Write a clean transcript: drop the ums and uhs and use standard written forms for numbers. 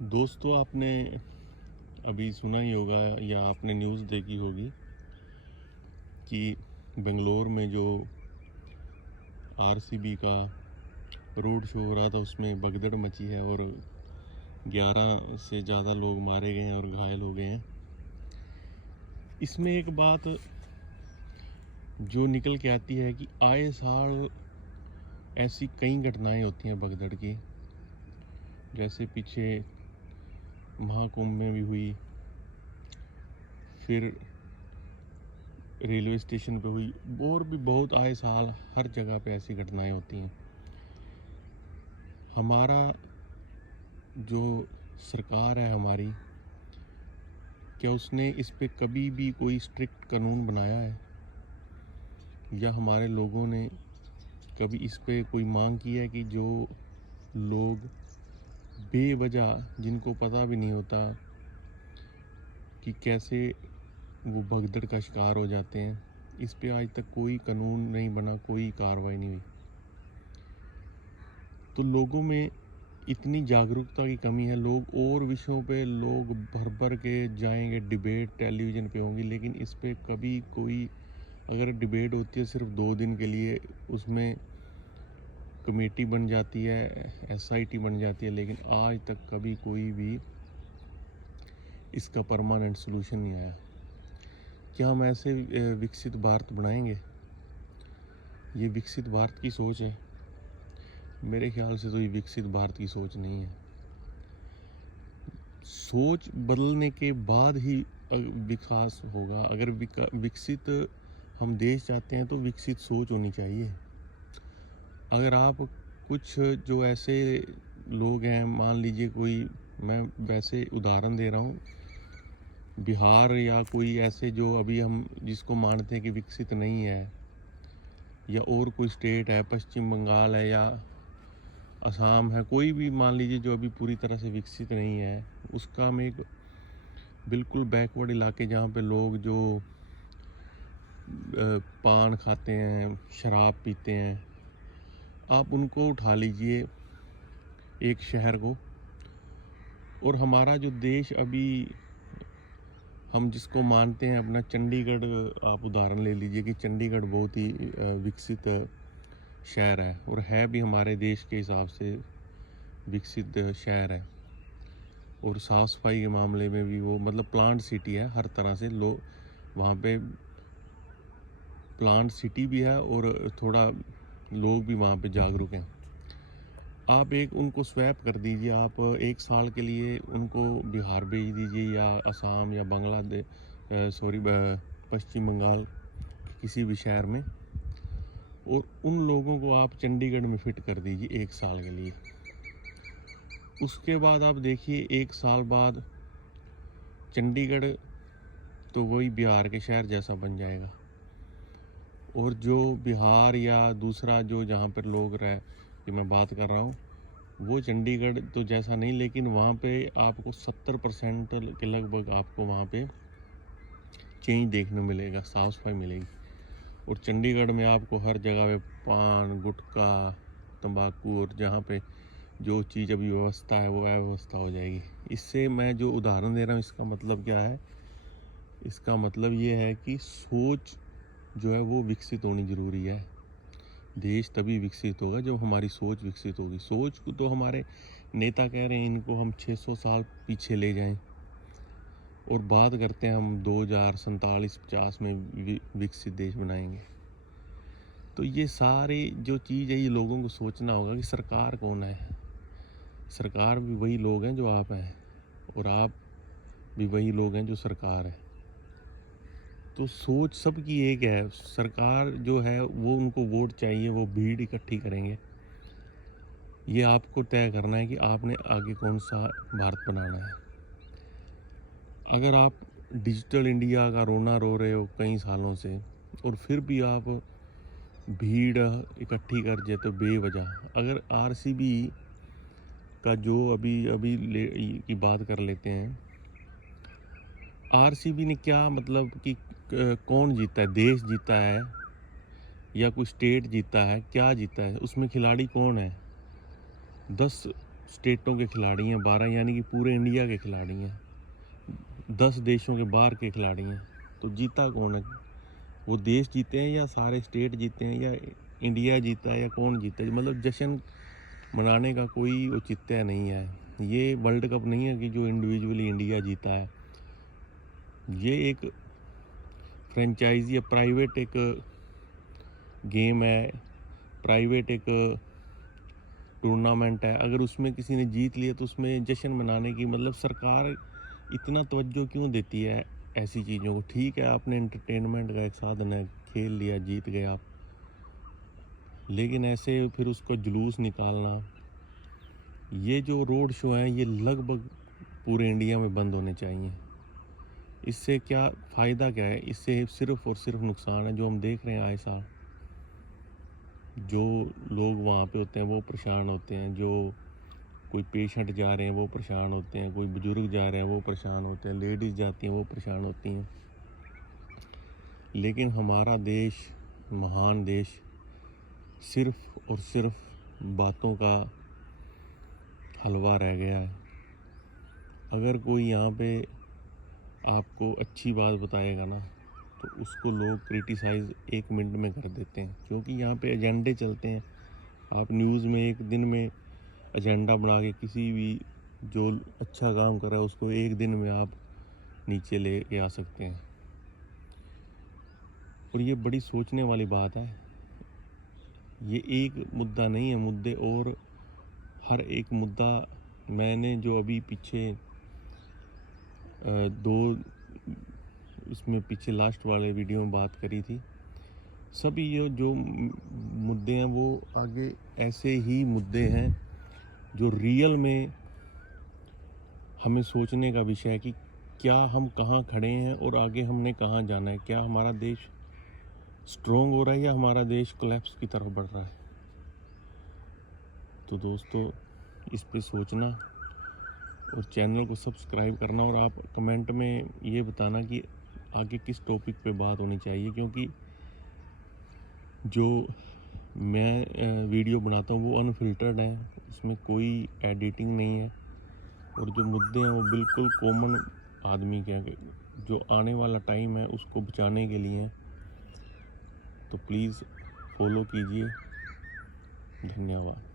दोस्तों, आपने अभी सुना ही होगा या आपने न्यूज़ देखी होगी कि बेंगलोर में जो आरसीबी का रोड शो हो रहा था उसमें भगदड़ मची है और 11 से ज़्यादा लोग मारे गए हैं और घायल हो गए हैं। इसमें एक बात जो निकल के आती है कि आए साल ऐसी कई घटनाएं होती हैं भगदड़ की, जैसे पीछे महाकुंभ में भी हुई, फिर रेलवे स्टेशन पे हुई, और भी बहुत आए साल हर जगह पे ऐसी घटनाएं होती हैं। हमारा जो सरकार है हमारी, क्या उसने इस पे कभी भी कोई स्ट्रिक्ट कानून बनाया है, या हमारे लोगों ने कभी इस पे कोई मांग की है कि जो लोग बेवजह, जिनको पता भी नहीं होता कि कैसे वो भगदड़ का शिकार हो जाते हैं, इस पे आज तक कोई कानून नहीं बना, कोई कार्रवाई नहीं हुई। तो लोगों में इतनी जागरूकता की कमी है। लोग और विषयों पे लोग भर भर के जाएंगे, डिबेट टेलीविज़न पे होंगी, लेकिन इस पे कभी कोई, अगर डिबेट होती है सिर्फ 2 दिन के लिए, उसमें कमेटी बन जाती है, एसआईटी बन जाती है, लेकिन आज तक कभी कोई भी इसका परमानेंट सोल्यूशन नहीं आया। क्या हम ऐसे विकसित भारत बनाएंगे? ये विकसित भारत की सोच है? मेरे ख्याल से तो ये विकसित भारत की सोच नहीं है। सोच बदलने के बाद ही विकास होगा। अगर विकसित हम देश चाहते हैं तो विकसित सोच होनी चाहिए। अगर आप कुछ जो ऐसे लोग हैं, मान लीजिए कोई, मैं वैसे उदाहरण दे रहा हूँ, बिहार या कोई ऐसे जो अभी हम जिसको मानते हैं कि विकसित नहीं है, या और कोई स्टेट है, पश्चिम बंगाल है या असम है, कोई भी मान लीजिए जो अभी पूरी तरह से विकसित नहीं है, उसका हम एक बिल्कुल बैकवर्ड इलाके जहाँ पे लोग जो पान खाते हैं, शराब पीते हैं, आप उनको उठा लीजिए एक शहर को, और हमारा जो देश अभी हम जिसको मानते हैं अपना चंडीगढ़, आप उदाहरण ले लीजिए कि चंडीगढ़ बहुत ही विकसित शहर है, और है भी हमारे देश के हिसाब से विकसित शहर है, और साफ़ सफाई के मामले में भी वो मतलब प्लांट सिटी है हर तरह से। लोग वहाँ पे प्लांट सिटी भी है, और थोड़ा लोग भी वहाँ पे जागरूक हैं। आप एक उनको स्वैप कर दीजिए, आप एक साल के लिए उनको बिहार भेज दीजिए या असम या बांग्लादेश, पश्चिम बंगाल किसी भी शहर में, और उन लोगों को आप चंडीगढ़ में फिट कर दीजिए एक साल के लिए। उसके बाद आप देखिए, एक साल बाद चंडीगढ़ तो वही बिहार के शहर जैसा बन जाएगा, और जो बिहार या दूसरा जो जहाँ पर लोग रहे, कि मैं बात कर रहा हूँ, वो चंडीगढ़ तो जैसा नहीं, लेकिन वहाँ पे आपको 70% के लगभग आपको वहाँ पे चेंज देखने मिलेगा, साफ सफाई मिलेगी। और चंडीगढ़ में आपको हर जगह पे पान, गुटखा, तंबाकू, और जहाँ पे जो चीज़ अभी व्यवस्था है वो अव्यवस्था हो जाएगी। इससे मैं जो उदाहरण दे रहा हूँ, इसका मतलब क्या है? इसका मतलब ये है कि सोच जो है वो विकसित होनी ज़रूरी है। देश तभी विकसित होगा जब हमारी सोच विकसित होगी। सोच को तो हमारे नेता कह रहे हैं इनको हम 600 साल पीछे ले जाएं, और बात करते हैं हम 2047-50 में विकसित देश बनाएंगे। तो ये सारी जो चीज़ है, ये लोगों को सोचना होगा कि सरकार कौन है। सरकार भी वही लोग हैं जो आप हैं, और आप भी वही लोग हैं जो सरकार है। तो सोच सबकी एक है। सरकार जो है वो, उनको वोट चाहिए, वो भीड़ इकट्ठी करेंगे। ये आपको तय करना है कि आपने आगे कौन सा भारत बनाना है। अगर आप डिजिटल इंडिया का रोना रो रहे हो कई सालों से, और फिर भी आप भीड़ इकट्ठी कर देते बेवजह, अगर आरसीबी का जो अभी अभी की बात कर लेते हैं, आरसीबी ने क्या मतलब कि कौन जीता है? देश जीता है या कोई स्टेट जीता है? क्या जीता है? उसमें खिलाड़ी कौन है? 10 स्टेटों के खिलाड़ी हैं, 12 यानी कि पूरे इंडिया के खिलाड़ी हैं, 10 देशों के बाहर के खिलाड़ी हैं। तो जीता कौन है? वो देश जीते हैं या सारे स्टेट जीते हैं या इंडिया जीता है या कौन जीता है? मतलब जश्न मनाने का कोई औचित्य नहीं है। ये वर्ल्ड कप नहीं है कि जो इंडिविजुअली इंडिया जीता है। ये एक फ्रेंचाइजी या प्राइवेट एक गेम है, प्राइवेट एक टूर्नामेंट है। अगर उसमें किसी ने जीत लिया तो उसमें जश्न मनाने की मतलब सरकार इतना तवज्जो क्यों देती है ऐसी चीज़ों को? ठीक है, आपने एंटरटेनमेंट का एक साधन है, खेल लिया, जीत गए आप, लेकिन ऐसे फिर उसका जुलूस निकालना, ये जो रोड शो हैं ये लगभग पूरे इंडिया में बंद होने चाहिए। इससे क्या फ़ायदा क्या है? इससे सिर्फ़ और सिर्फ नुकसान है। जो हम देख रहे हैं आए साल, जो लोग वहाँ पे होते हैं वो परेशान होते हैं, जो कोई पेशेंट जा रहे हैं वो परेशान होते हैं, कोई बुजुर्ग जा रहे हैं वो परेशान होते हैं, लेडीज़ जाती हैं वो परेशान होती हैं। लेकिन हमारा देश, महान देश, सिर्फ़ और सिर्फ बातों का हलवा रह गया है। अगर कोई यहाँ पे आपको अच्छी बात बताएगा ना तो उसको लोग क्रिटिसाइज़ 1 मिनट में कर देते हैं, क्योंकि यहाँ पे एजेंडे चलते हैं। आप न्यूज़ में एक दिन में एजेंडा बना के किसी भी जो अच्छा काम कर रहा है उसको एक दिन में आप नीचे ले के आ सकते हैं। और ये बड़ी सोचने वाली बात है। ये एक मुद्दा नहीं है, मुद्दे और हर एक मुद्दा। मैंने जो अभी पीछे 2 इसमें पीछे लास्ट वाले वीडियो में बात करी थी, सभी ये जो मुद्दे हैं वो आगे ऐसे ही मुद्दे हैं जो रियल में हमें सोचने का विषय है कि क्या हम कहाँ खड़े हैं और आगे हमने कहाँ जाना है। क्या हमारा देश स्ट्रॉन्ग हो रहा है या हमारा देश कोलैप्स की तरफ बढ़ रहा है? तो दोस्तों, इस पे सोचना और चैनल को सब्सक्राइब करना, और आप कमेंट में ये बताना कि आगे किस टॉपिक पे बात होनी चाहिए, क्योंकि जो मैं वीडियो बनाता हूँ वो अनफिल्टर्ड है, इसमें कोई एडिटिंग नहीं है, और जो मुद्दे हैं वो बिल्कुल कॉमन आदमी के हैं, जो आने वाला टाइम है उसको बचाने के लिए हैं। तो प्लीज़ फॉलो कीजिए। धन्यवाद।